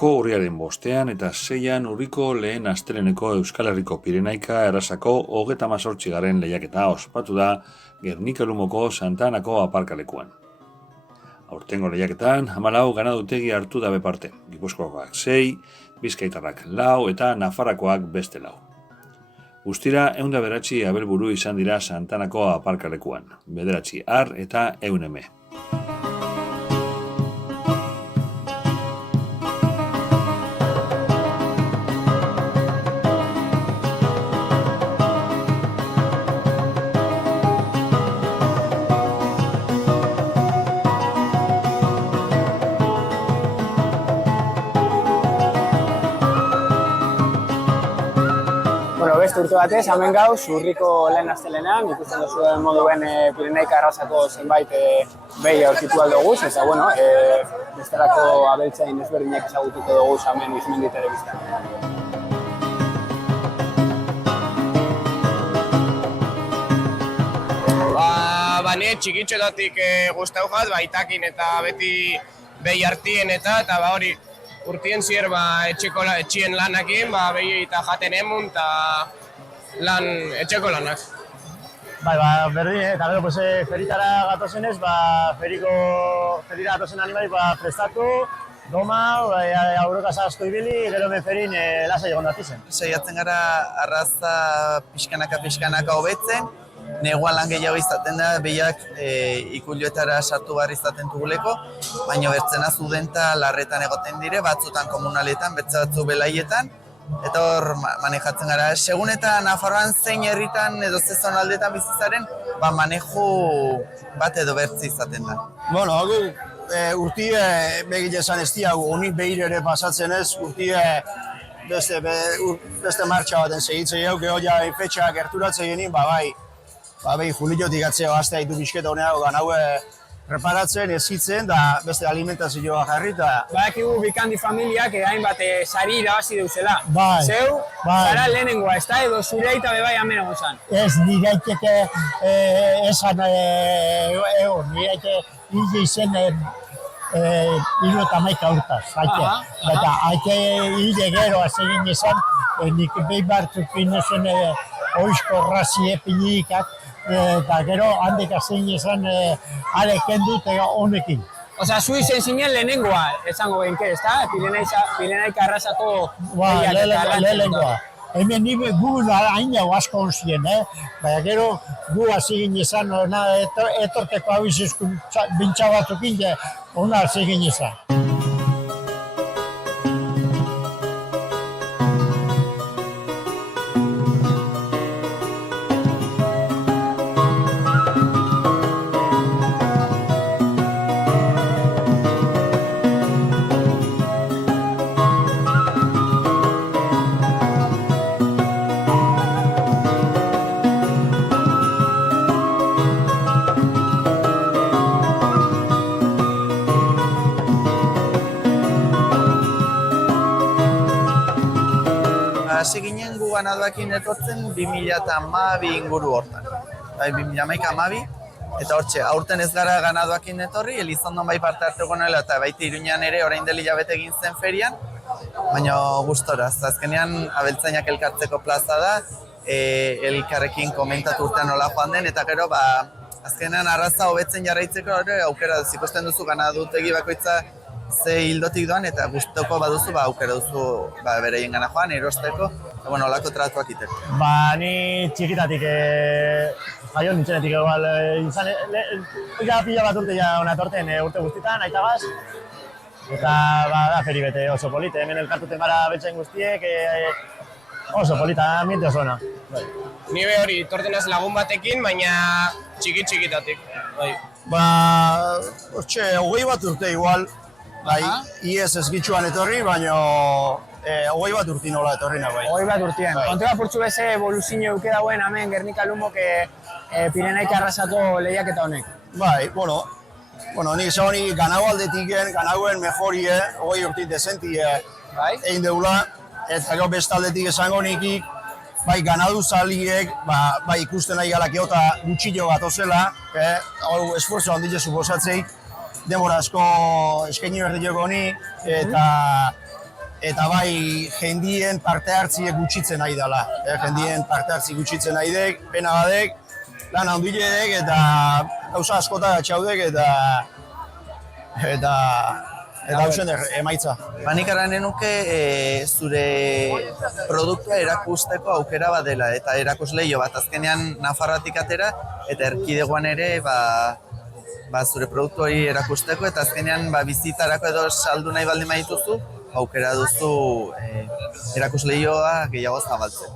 urterako urriaren 5 eta 6 urriko lehen asteleheneko Euskal Herriko Pirenaika errazako 38. lehiaketa ospatu da Gernika-Lumoko Santa Anako aparkalekuan. Aurtengo lehiaketan 14 ganadutegi hartu dabe parte, Gipuzkoakoak 6, Bizkaitarrak 4 eta Nafarrakoak beste 4. Guztira 109 abelburu izan dira Santa Anako aparkalekuan, 9 ar eta 100 eme. Beste urte batez, hemen gauz, urriko lehen astelenean, ikusten duzuen moduen Pirenaika errazako zenbait behi aurkitu aldoguz, eta bueno, bestelako abeltzain ezberdinak ezagutuko duguz hemen Izmendi telebistan. Ni txikitxotatik guztau jat, baitakin eta beti behi hartien eta hori urtien zier etxien lanakin, behi eta jaten emun eta etxeko lanak. Berdin, eta gero feritara gatozenez, ferira gatozen animali prestatu, doma, aurrokaz asko ibili, gero ferin lasai egon datizen. Saiatzen gara arraza pixkanaka hobetzen, neguan lan gehiago izaten da, behiak ikulioetara sartu behar izaten duguleko, baina bertzena zudenta larretan egoten dire, batzutan komunaletan, bertze batzu belaietan, eta hor manejatzen gara. Segun eta Nafarroan zein herritan edo zezon aldetan bizitzaren, maneju bat edo bertzi izaten da. Bueno, urtie begit esan ez diagu, honik behir ere pasatzen ez, urtie beste martxa baten segitzen jau, geho ja fetxa gerturatzen genin, bai juliotik atzeo azte haitu bizketa honeago ganaue reparatzen, ezitzen, da beste alimentazioa jarri eta... Badakigu Bikandi familiak hainbat sari irabazi deuzela. Zeu, zara lehenengoa, ez da edo zure aita bebai hemen egon zan? Ez, nireiteke esan egon, nireite hile izen 71 urtaz, eta haike hile gero azegin esan, nik behi bartzuk inozen oizko razi epilikak, eta gero handik azegin esan aleken dut honekin. Osa, zu izen zinen lehenengoa, esango behinke, ez da? Pirenaika arrasako lehenengoa. Hemen nire gu hain jau asko onzien, baina gero gu azegin esan etorteko hau izizkun bintxabatzukin, ona azegin esan. Hasi ginen gu ganaduakin etortzen 2012 inguru hortan. 2011-12, eta hortxe, aurten ez gara ganaduakin etorri, Elizondon bai parte hartuko nuela eta baita Iruñan ere orain dela hilabete egin zen ferian, baina gustora. Azkenean abeltzainak elkartzeko plaza da, elkarrekin komentatu urtean nola joan den, eta gero azkenean arraza hobetzen jarraitzeko aukera ikusten duzu ganadutegi bakoitza ze hildotik doan eta gustoko baduzu aukera duzu bereien gana joan, erosteko, eta olako tratuak iteko. Ni txikitatik jaio nintzenetik egual izan, pila bat urte hona etorten urte guztietan, aitabaz, eta da feri bete oso polite, hemen elkartuten gara beltzain guztiek, oso polita, ambiente oso ona. Ni hori, tortenaz lagun batekin, baina txikitatik. Hortxe, 20 bat urte igual, iez ez gitxuan etorri, baina 20 bat urti nola etorri nahi. 20 bat urtien. Kontura purtsu beze evoluzio euke dauen hemen Gernika-Lumok Pirenaika arrasako lehiaketa honek. Nik esan ganau aldetik ganauen mejorie, 20 urti desentie egin deula, eta gero beste aldetik esango nikik, ganadu zaliek, ikusten nahi galak eta gutxillo bat ozela, hau esforzo handile suposatzeik, denbora asko eskaini berdioko honi, eta eta bai jendien parte hartziek gutxitzen nahi dela. Jendien parte hartzi gutxitzen nahi dek, pena badek, lan handile dek eta gauza askota gatxaudek eta hausen emaitza. Nik aranen nuke zure produktua erakusteko aukera bat dela eta erakusleio bat azkenean Nafarroatik atera eta erkidegoan ere zure produktu hori erakusteko eta azkenean bizitarako edo saldu nahi baldin badituzu aukera duzu erakusleioa gehiago zabaltzen.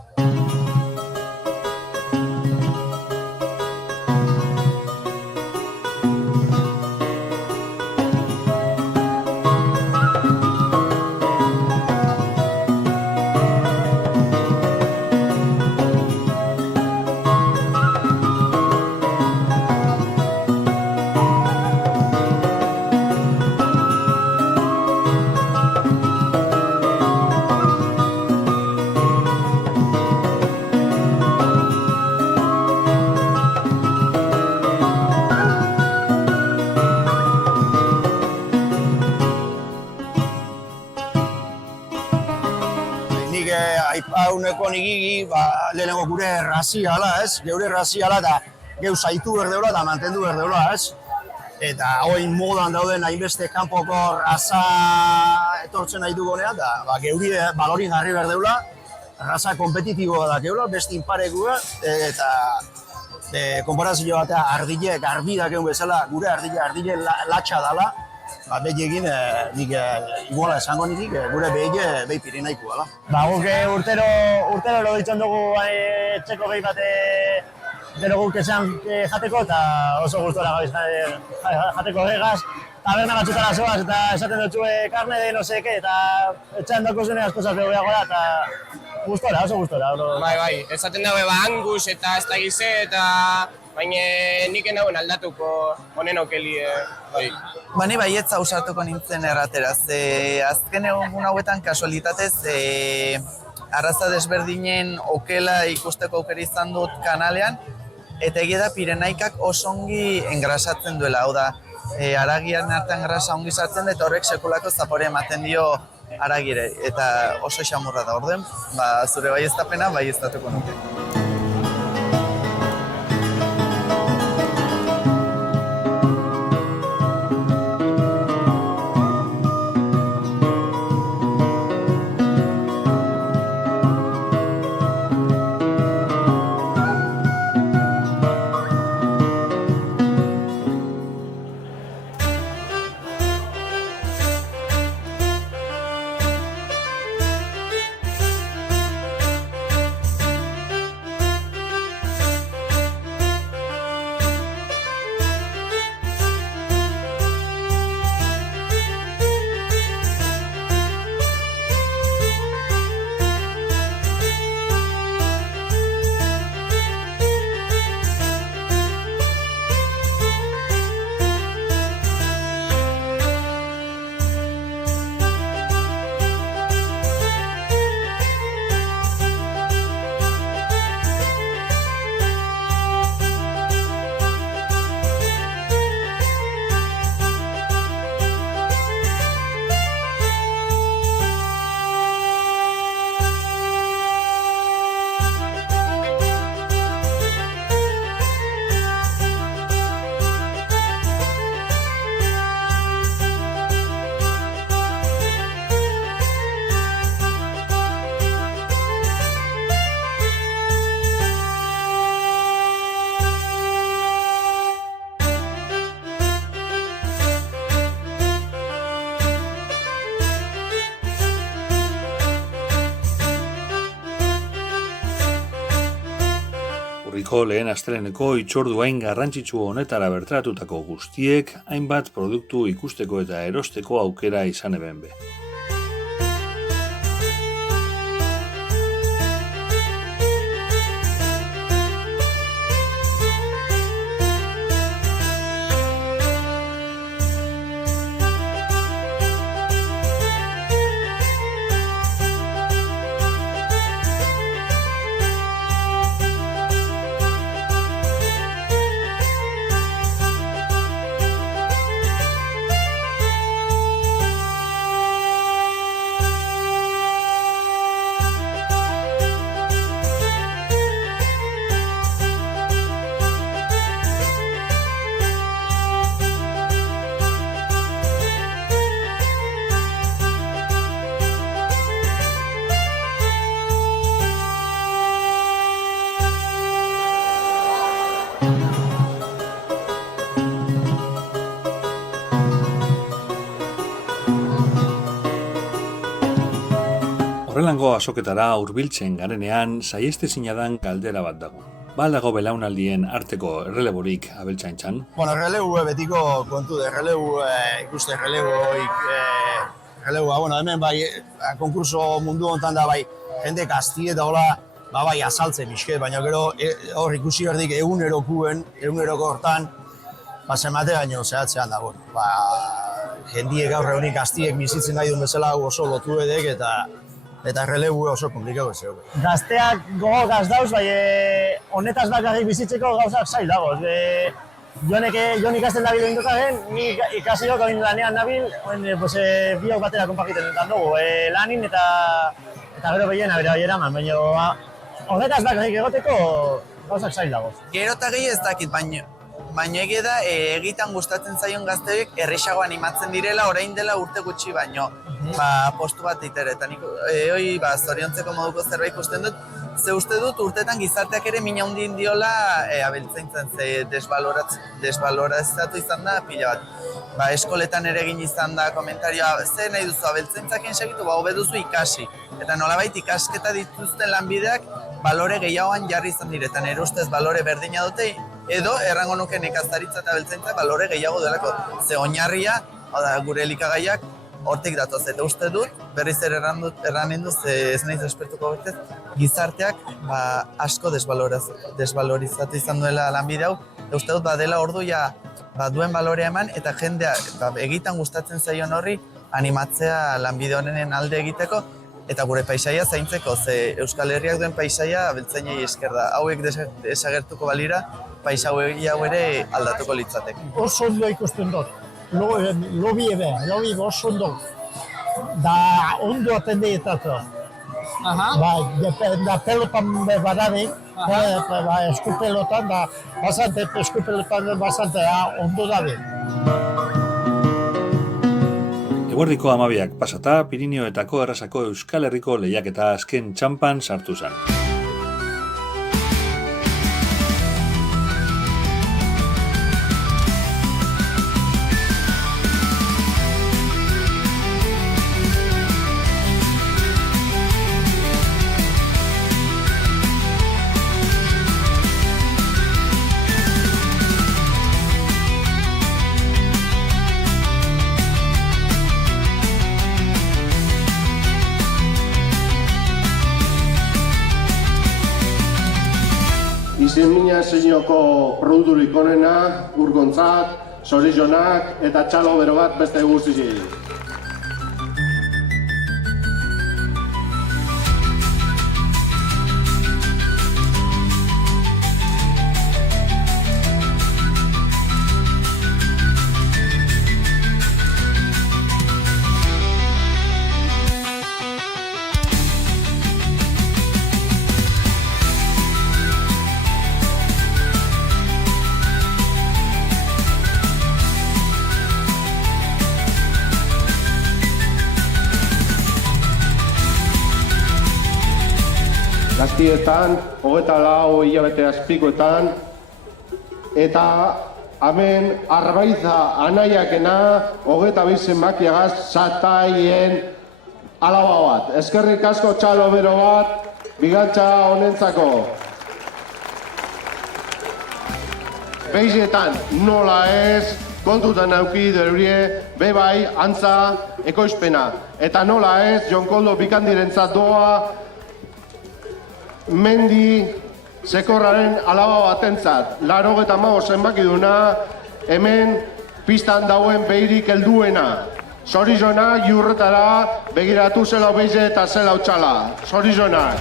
Aipatutako nigigi, lehenengo gure raziala, ez? Geure raziala eta geu zaitu berdeola eta mantendu berdeola, ez? Eta hoi modan dauden hainbeste kanpoko raza etortzen nahi dugunea, eta geuri balorin jarri berdeola, raza kompetitiboa da geula, beste inparekua, eta konparazio batea ardile, garbi dakeun bezala, gure ardile latxa dala, behi egin, nik iguala esango nikik, gure behi Pirenaikoa da. Guk urtero lo ditzen dugu etxeko behi bat gero guk esan jateko eta oso gustora gabiz jateko gegaz. Taberna batxutara zoaz eta esaten dutxue karne de no seke eta etxean daukuzune askozaz begoiago da eta gustora, oso gustora. Bai, esaten dago angus eta ez da gize eta baina nik enauen aldatuko honen okeli. Ni baietza ausartuko nintzen errateraz. Azken egun hauetan kasualitatez arraza desberdinen okela ikusteko aukera izan dut kanalean eta egia da Pirenaikak oso ongi engrasatzen duela, hau da haragian artean grasa ongi sartzen eta horrek sekulako zapore ematen dio haragire eta oso xamurra da orden, zure baieztapena baieztatuko nuke. Urriko lehen asteleheneko hitzorduain garrantzitsu honetara bertaratutako guztiek hainbat produktu ikusteko eta erosteko aukera izan eben be. Horrelango azoketara hurbiltzen garenean, saiestezina dan galdera bat dago. Ba dago belaunaldien arteko erreleborik abeltzaintzan? Bueno, relebu betiko kontu de relebu ikuste relebua, bueno, hemen bai konkurso mundu hontan da bai jende gaztie eta hola bai azaltzen bizke, baina gero hor ikusi berdik eguneroko hortan zenbate baino zehatzean da, bueno, jendiek gaur egunik gaztiek bizitzen nahi duen bezala oso lotu edek eta relebu oso komplikatu ez zeu. Gazteak gogo gazdauz, bai honetaz bakarrik bizitzeko gauzak zail dagoz. Jon ikasten dabil egin ni ikasiok egin lanean nabil, biok batera konpakiten dugu, lanin eta gero behiena bere eraman, baina honetaz bakarrik egoteko gauzak zail dagoz. Gero eta gehi ez dakit, baina egia da egitan gustatzen zaion gazteek errexago animatzen direla orain dela urte gutxi baino postu bat eitere. Eta nik zoriontzeko moduko zerbait ikusten dut, ze uste dut urtetan gizarteak ere min handien diola abeltzaintzan, ze desbalorazatu izan da pila bat. Eskoletan ere egin izan da komentarioa, ze nahi duzu abeltzaintzakin segitu, hobe duzu ikasi. Eta nolabait ikasketa dituzten lanbideak balore gehiagoan jarri izan diretan, nire ustez balore berdina dute, edo errango nuke nekazaritza eta abeltzaintza balore gehiago delako. Ze oinarria, gure elikagaiak, hortik datoz, eta uste dut, berriz ere erranen duz, ez nahiz espertuko betez, gizarteak asko desbalorizatu izan duela lanbide hau, uste dut badela orduia duen balorea eman, eta jendea egitan gustatzen zaion horri animatzea lanbide honenen alde egiteko, eta gure paisaia zaintzeko, ze Euskal Herriak duen paisaia abeltzainei esker da. Hauek desagertuko balira, paisauei hau ere aldatuko litzateke. Oso ondo ikusten dut. Lobi oso ondo. Da ondo atendeetatu. Da pelotan badabe, eskupelotan, bastante ondo dabe. Eguerdiko 12 pasata, Pirinioetako errazako Euskal Herriko lehiaketa azken txampan sartu zen. Izenmina zeinoko produkturik onena, urgontzat, zorizionak eta txalo bero bat beste guztizi. Gaztietan, 24 hilabete azpikoetan, eta hemen arbaiza anaiakena 22 zenbakiagaz zataien alaba bat. Eskerrik asko txalo bero bat, bigantza honentzako. Beizetan nola ez, kontutan auki derurie, bebai, antza, ekoizpena. Eta nola ez, Jonkoldo Bikandirentzat doa, mendi sekorraren alaba batentzat. 85 zenbakiduna, hemen pistan dauen behirik helduena. Zorizona, jurretara, begiratu zela beize eta zela utxala. Zorizonak.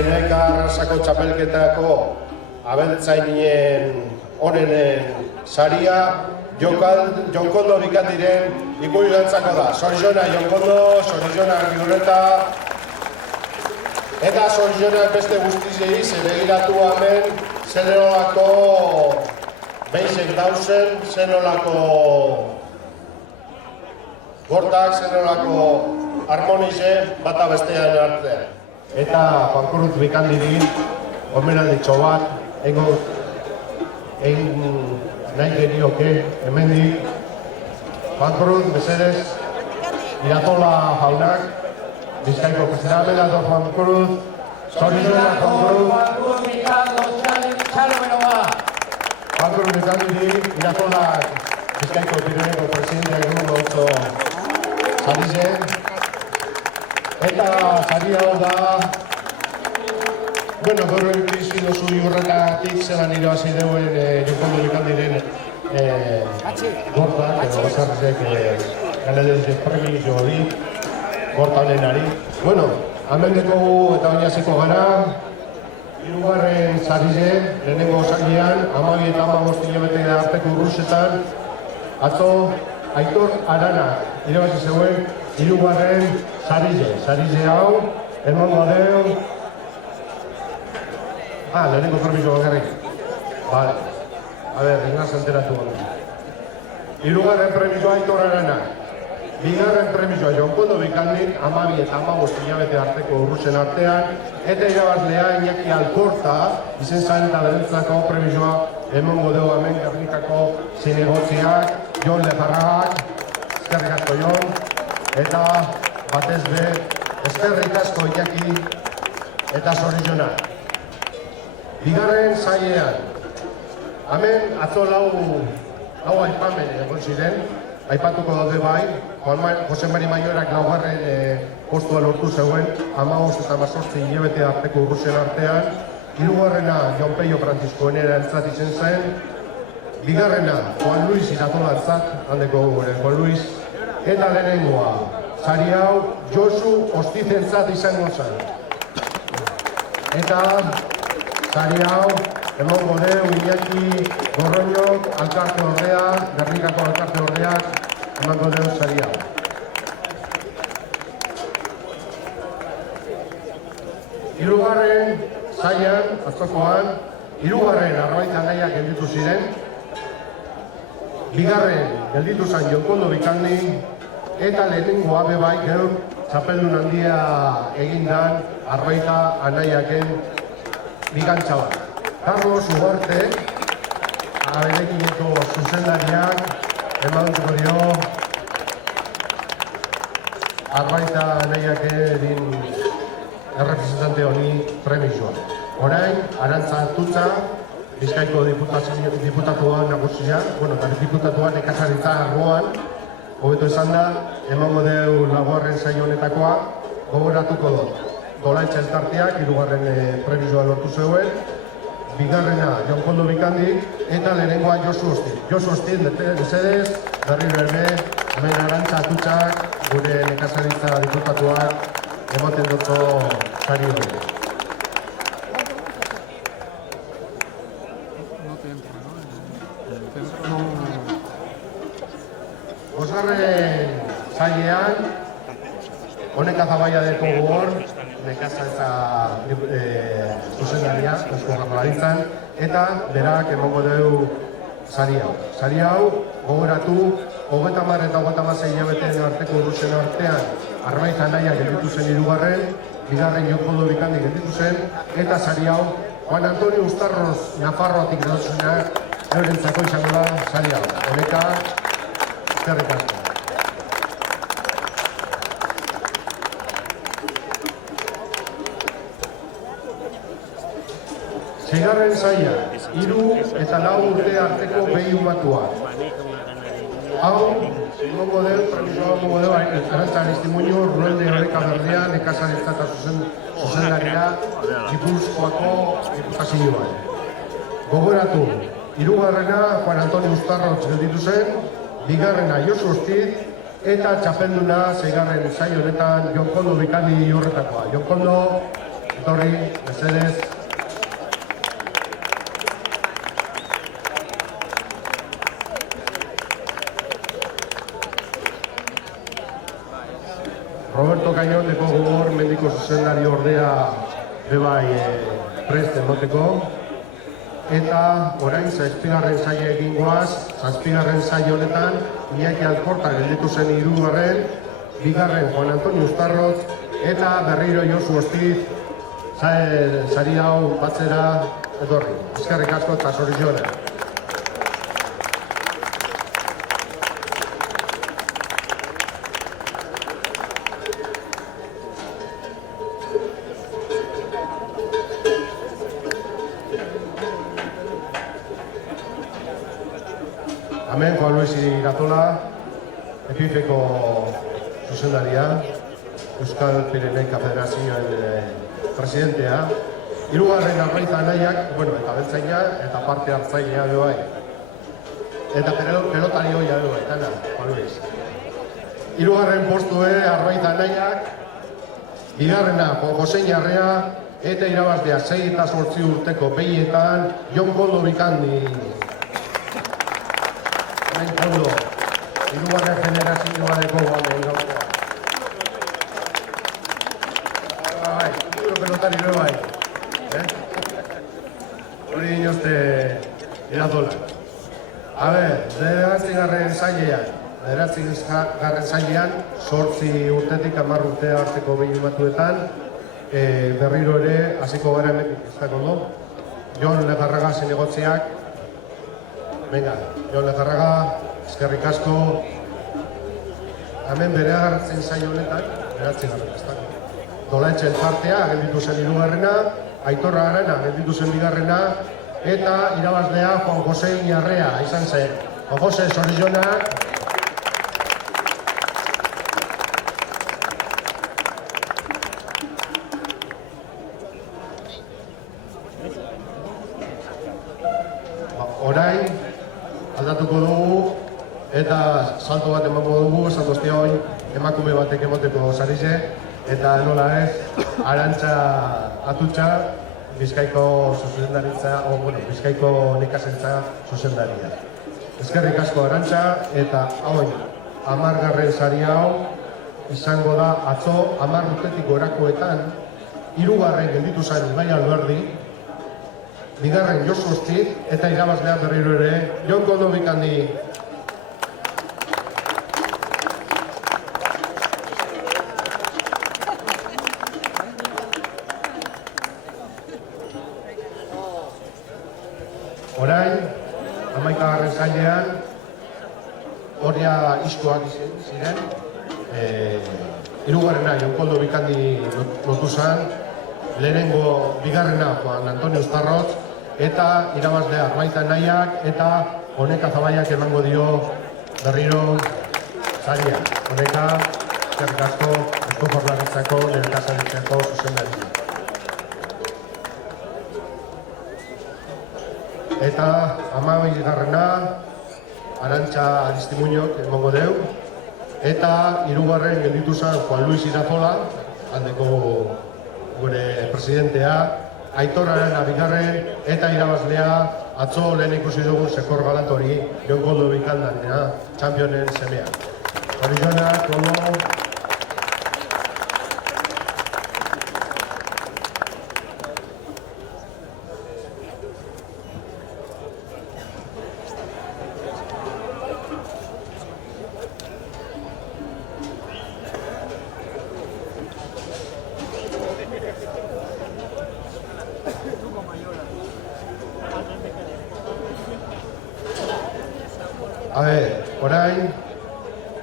Pirenaika arrasako txapelketako abeltzainien onenen saria Jonkoldo Bikandiren ikuilantzako da. Zorizona Jonkoldo, zorizona Argiurreta, eta zorizona beste guztizei begiratu hemen zenolako beizek dauzen, zenolako gortak, zenolako harmonize bata bestean artean. Eta Juan Bikandiri omenalditxo bat egin nahi genioke hemendik. Juan Cruz, mesedez, Iratola jaunak, Bizkaiko presidente de Juan Cruz, zorizona Juan Cruz. Juan Cruz Bikandiri, Iratola Bizkaiko Pirineko presidenteak egun oso sarizen. Eta sari hau da, bueno, gero ikusi dozu horretatik zelan irabazi deuen Jonkoldo Bikandiren gortak, edo basarrizek ganaderize premio hori, gorta honenari. Bueno, hemen dekogu eta oinaziko gara, hirugarren sarize, lehenengo osailean, 12 eta 15 hilabete arteko urrusetan, atzo Aitor Arana irabazi zeuen hirugarren sarize hau, emango deu. Lehenengo permiso bakarrik. Vale. A ver, ingaz enteratu gara. Hirugarren premisoa Aitor Arana. Bigarren premisoa Jonkoldo Bikandir, 12 eta 15 hilabete arteko urrusen artean, eta irabazlea Iñaki Alkorta, izen zaren eta berentzako premisoa emango deu hemen Gernikako zinegotziak, Jon Lejarragak, eskerrik asko Jon, eta batez be, eskerrik asko Iñaki eta zorizona. Bigarren sailean, hemen atzo lau aipamen egon ziren, aipatuko daude bai, Jose Mari Maiorak laugarren postua lortu zeuen, 15 eta 18 hilabete arteko urruzen artean, hirugarrena Jon Peio Francisco Enera entzat izen zen, bigarrena Juan Luis Iratola entzat, aldeko gure Juan Luis, eta lehenengoa, sari hau Josu Ostizentzat izango zen. Eta sari hau emango deu Iñaki Gorroñok, alkarte ordea, Gernikako alkarte ordeak, emango deu sari hau. Hirugarren saian, atzokoan, hirugarren Arbaita Naiak gelditu ziren, bigarren gelditu zen Jonkoldo Bikandi, eta lehenengo abe bai gero txapeldun handia egindan Arbaita Anaiaken bigantza bat. Carlos Ugarte, aberekineko zuzendariak, emango dio Arbaita Anaiaken errepresentante honi premisoa. Orain, Arantza Tutza, Bizkaiko diputatua nagusia, eta diputatua nekazaritza arloan, hobeto esan da, emango deu laugarren saio honetakoa, gogoratuko dut. Dolaitz elkarteak, hirugarren premisoa lortu zeuen, bigarrena Jonkoldo Bikandi, eta lehenengoa Josu Ostin. Josu Ostin, mesedez, berri berbe, hemen Arantza Tutzak, gure nekazaritza diputatuak, ematen dutzo sari hori. Bosgarren sailean, honek azabaia deko gogor, nekazaritza zuzendaria, Eusko Jaurlaritzan, eta berak emango deu sari hau. Sari hau, gogoratu, 30 eta 36 hilabeteen arteko urruzen artean, Arbaita Naia gelditu zen hirugarren, bigarren Jonkoldo Bikandi gelditu zen, eta sari hau, Juan Antonio Uztarroz Nafarroatik dutzunak, eurentzako izango da sari hau. Honeka, eskerrik asko. Seigarren saia, 3 eta 4 urte arteko behi humatua. Hau, emango deu, premisoa emango deu, Arantza Aristimuño, Ruelde Horeka Berdea, nekazaritza eta zuzendaria, Gipuzkoako diputazioan. Gogoratu, hirugarrena Juan Antonio Uztarroz gelditu zen, bigarrena Josu Ostin, eta txapelduna seigarren saio honetan Jonkoldo Bikandi horretakoa. Jonkoldo, etorri, mesedez. Roberto Cañondeko gogor mendiko zuzendari ordea bebai prest emoteko. Eta orain zazpigarren saio egin goaz, zazpigarren saio honetan Iñaki Alkorta gelditu zen hirugarren, bigarren Juan Antonio Uztarrotz eta berriro Josu Ostiz sari hau batzera etorri. Eskerrik asko eta zorionak. Hemen Juan Luis Iratola, Epifeko zuzendaria, Euskal Pireneika Federazioen presidentea, hirugarren Arraiza Anaiak, eta beltzaina, eta parte hartzailea du bai. Eta pelotari hoia du bai, tana, Juan Luis. Hirugarren postue Arraiza Anaiak, bigarrena Jose Jarrea, eta irabaztea 6 eta 8 urteko behietan, Jon Koldo Bikandi. Koldo, hirugarren generazioareko gaude gaurkoa. Bai, pelotari ere bai. Hori inozte Iratola. Bederatzigarren sailean, 8 urtetik 10 urte arteko behin batuetan, berriro ere hasiko gara emetik, ez da Koldo? Jon Lejarraga zinegotziak. Venga, Jon Lejarraga, eskerrik asko. Hemen bere agartzen saio honetan, beratzigarren, ez da. Dolaetxe elkartea, gelditu zen hirugarrena, Aitorra Arana, gelditu zen bigarrena, eta irabazlea Juan Jose Iñarrea, izan zen. Juan Jose, zorionak. Orain, aldatuko dugu, eta salto bat emango dugu, esan doztia hori emakume batek emoteko sarize, eta nola ez, Arantxa Atutxa, Bizkaiko zuzendaritza, Bizkaiko nekazentza zuzendaria. Eskerrik asko Arantxa, eta hau, 10. sari hau, izango da atzo 10 urtetik gorakoetan, 3. gelditu zen Ibai Alberdi, bigarren Josu Ostiz, eta irabazlea berriro ere, Jon Koldo Bikandi. Orain, 11. sailean, horia iskoak ziren, 3. Jon Koldo Bikandi lotu zen, lehenengo bigarrena Juan Antonio Uztarrotz, eta irabazlea Arraiza Anaiak, eta Honeka Zabaiak emango dio berriro saria. Honeka, eskerrik asko, Eusko Jaurlaritzako nekazaritzako zuzendaria. Eta 12. Arantxa Aristimuñok emango deu, eta 3. gelditu zen Juan Luis Iratola, aldeko gure presidentea, Aitorra Arana bigarren, eta irabazlea atzo lehen ikusi dugu Sekor Galatori, Jon Koldo Bikandania, txampionen semea. Zorionak, Koldo. Orain,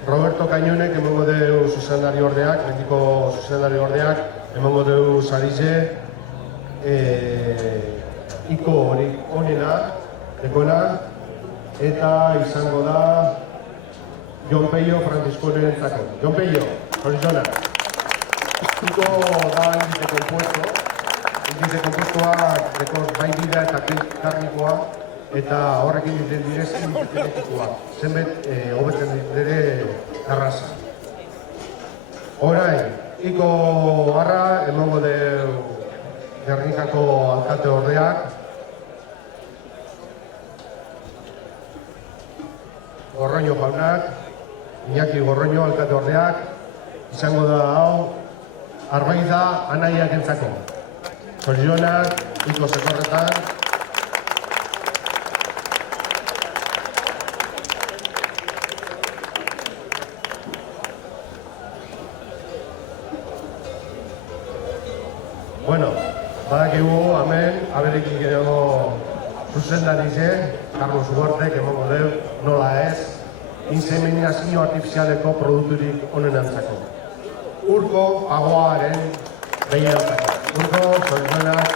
Roberto Cañonek emango deu zuzendari ordeak, mendiko zuzendari ordeak, emango deu sarize, iko honena, dekona, eta izango da Jon Peio Francisconerentzako. Jon Peio, zorizona. Iko da indize kompuestoa, bai bida eta karnikoa, eta horrekin diren direzin genetikoa, zenbet hobetzen dire garraza. Orain, iko harra emango deu Gernikako alkate ordeak, Gorroño jaunak, Iñaki Gorroño alkate ordeak, izango da hau, Arbaiza anaiak entzako. Zorionak, iko zekorretan. Bueno, badakigu, hemen, aberekin gero zuzendari zen, Carlos Huartek emango deu, nola ez, inseminazio artifizialeko produkturik onenantzako. Urko agoaren behiantzako. Urko, zorionak,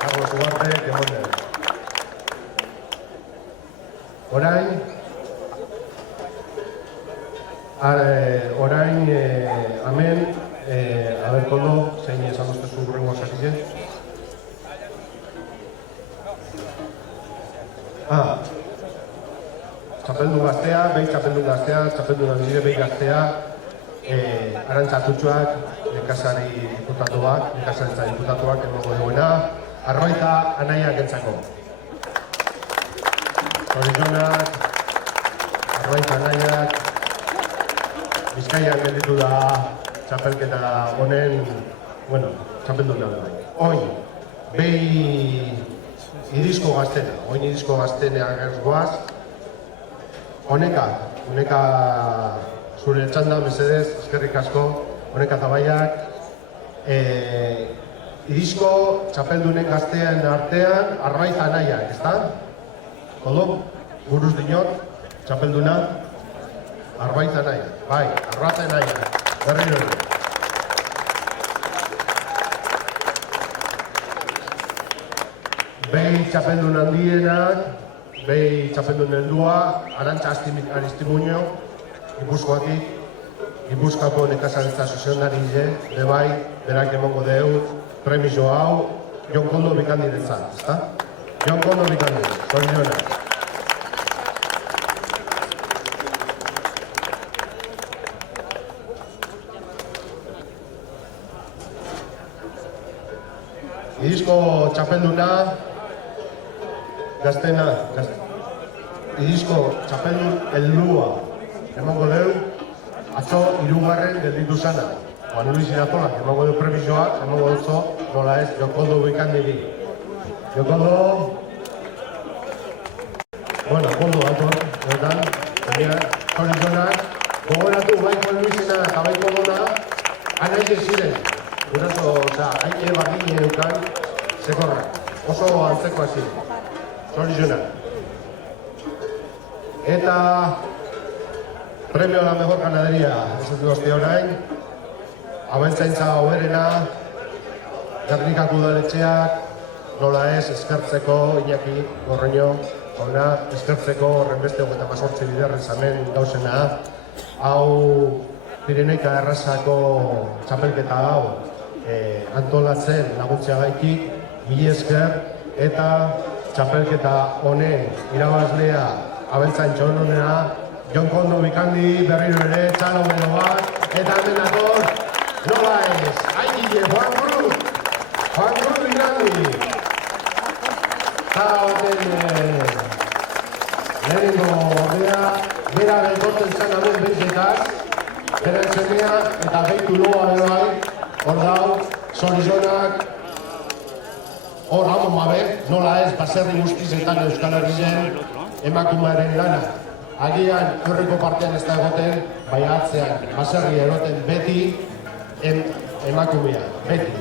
Carlos Huartek emango deu. Orain, hemen, aberkondo, zein esan duztezu gurrengo sakitzen. Txapeldun gaztea, behi txapeldun gaztea, txapeldun handire behi gaztea, arantzatutxoak, nekazari diputatuak, nekazaritza diputatuak emango duena, Arbaita anaiak entzako. Zorionak, Arbaita anaiak, Bizkaian gelditu da txapelketa honen, bueno, txapeldun da bai. Oin, behi irizko gaztena, oin irizko gaztenea gertzgoaz, honeka zure txanda, mesedez, eskerrik asko, honeka zabaiak, irizko txapeldunen gaztean artean Arbaiza anaiak, ezta? Odo, buruz dinot, txapelduna, Arbaiza anaiak, bai, Arbaiza anaiak, berriro. Behi txapeldun handienak, behi txapeldun heldua, Arantxa Aristimuño, Gipuzkoatik, Gipuzkoako nekazaritza zuzendari de bai, berak emango deu, premio hau, Jon Kondo bikandiretzat, ezta? Jon Kondo bikandiretzat, zorionak. Irizko txapelduna, gaztena, irizko txapeldun heldua emango deu, atzo hirugarren gelditu zana. Juan Luis Irazolak emango deu premioa, emango dutzo, nola ez, Jokondo bikandiri. Jokondo, bueno, kondo dator, horretan, zorionak, gogoratu bai Juan Luisena eta bai Kondona, anaike ziren. Guraso, haine bardine eukan, zekorra, oso antzeko hasi, zorionak. Eta premio a la mejor ganadería, ez dut hostia orain, abeltzaintza hoberena, Gernikako udaletxeak, nola ez, eskertzeko, Iñaki Gorroño, ona, eskertzeko horrenbeste 28 biderren zamen dauzena, hau Pireneika errazako txapelketa hau, antolatzen laguntzea gaitik, mila esker, eta txapelketa honen irabazlea abeltzaintxo honena, Jon Kondo bikandi berriro ere, txalo bero bat, eta hemen dator, nola ez, Aigile, Juan Cruz bikandi. Eta baten lehenengo ordea, bera betorten zen hemen behizetaz, bera entzemea eta behitu loa ere bai, hor dau, zorionak, hor hamon babe, nola ez, baserri guztizetan Euskal Herrian emakumearen lana. Agian horreko partean ez da egoten, bai atzean, baserri eroten beti emakumea, beti.